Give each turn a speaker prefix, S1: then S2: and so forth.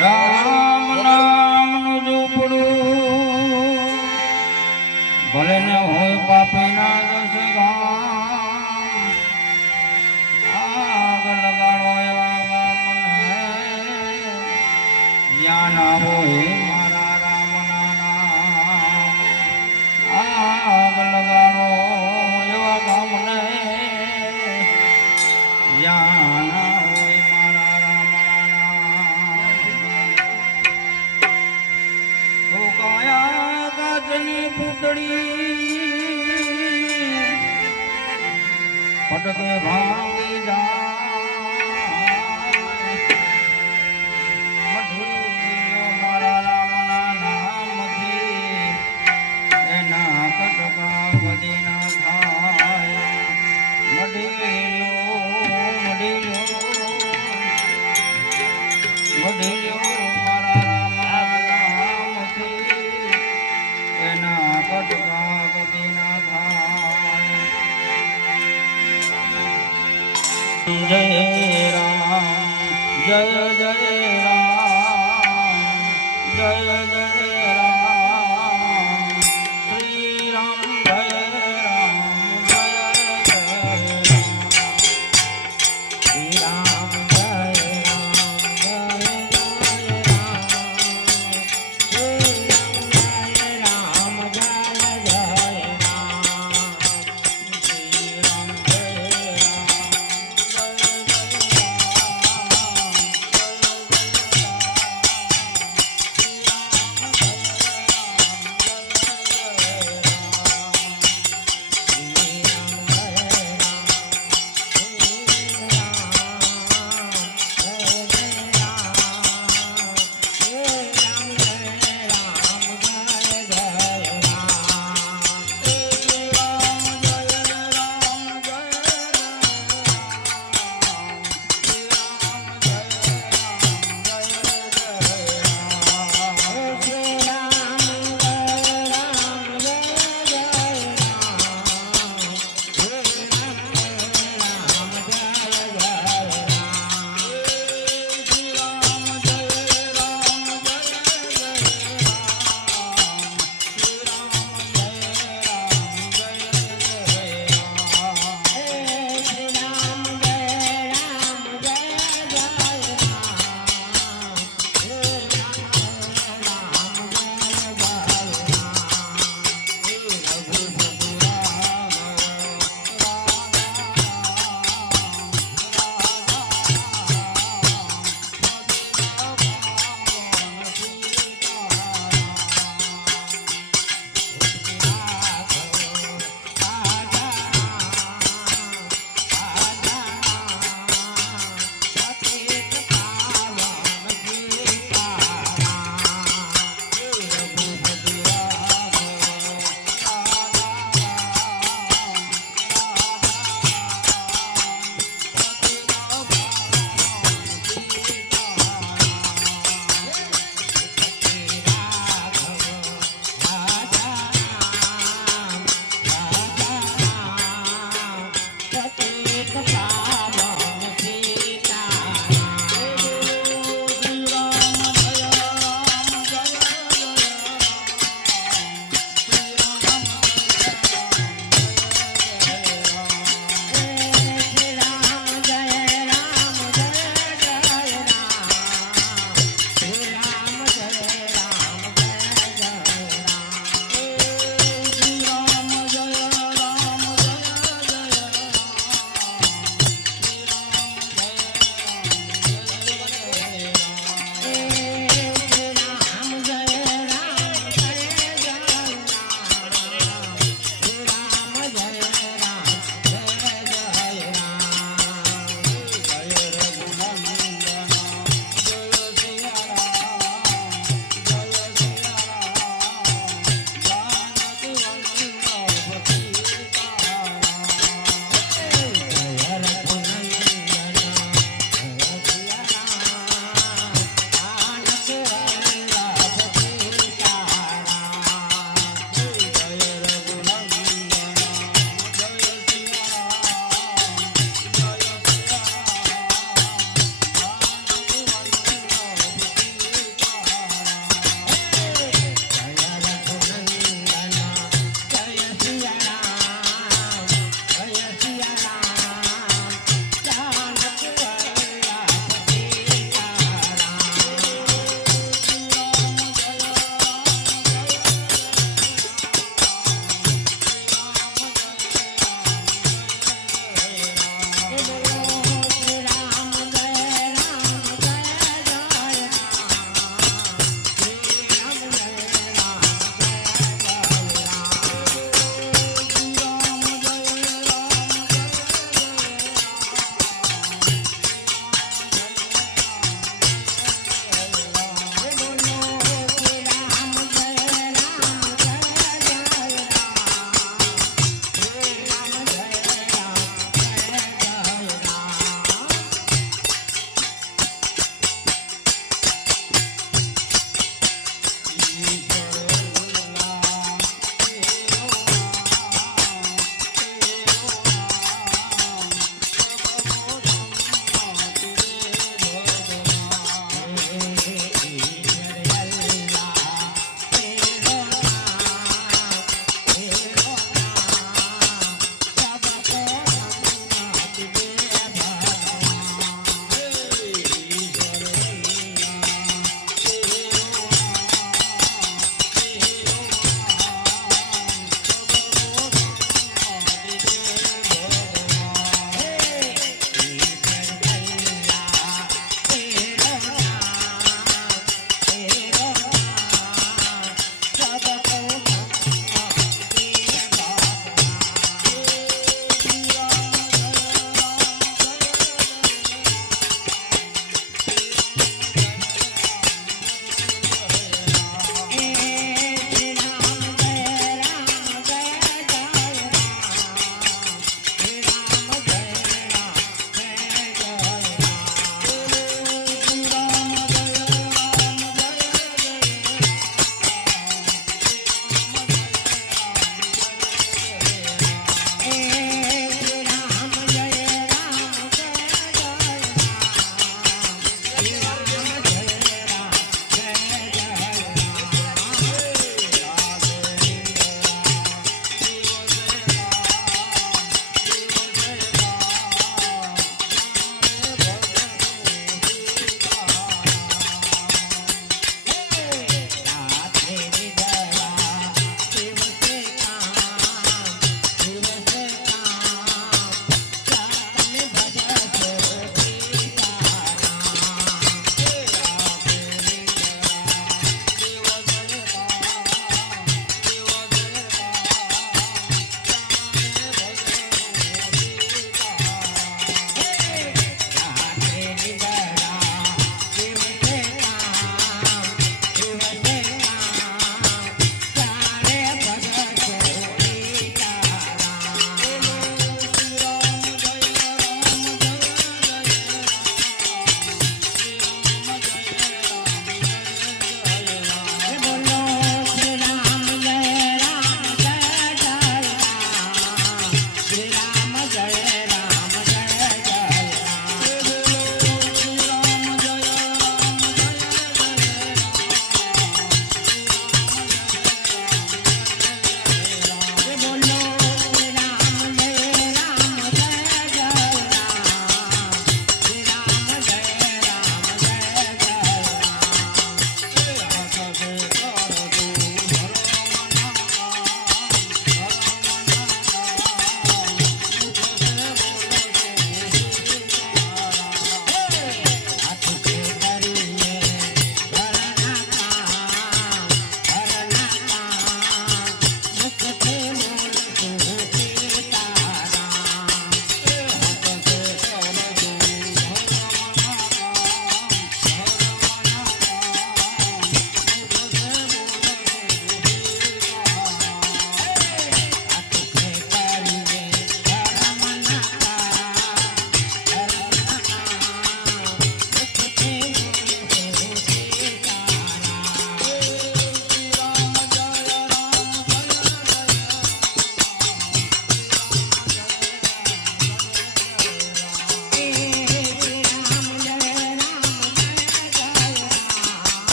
S1: Ram જ્યાં હોય મારા રામના તો કયા પટકે ભાંગી જા. singing.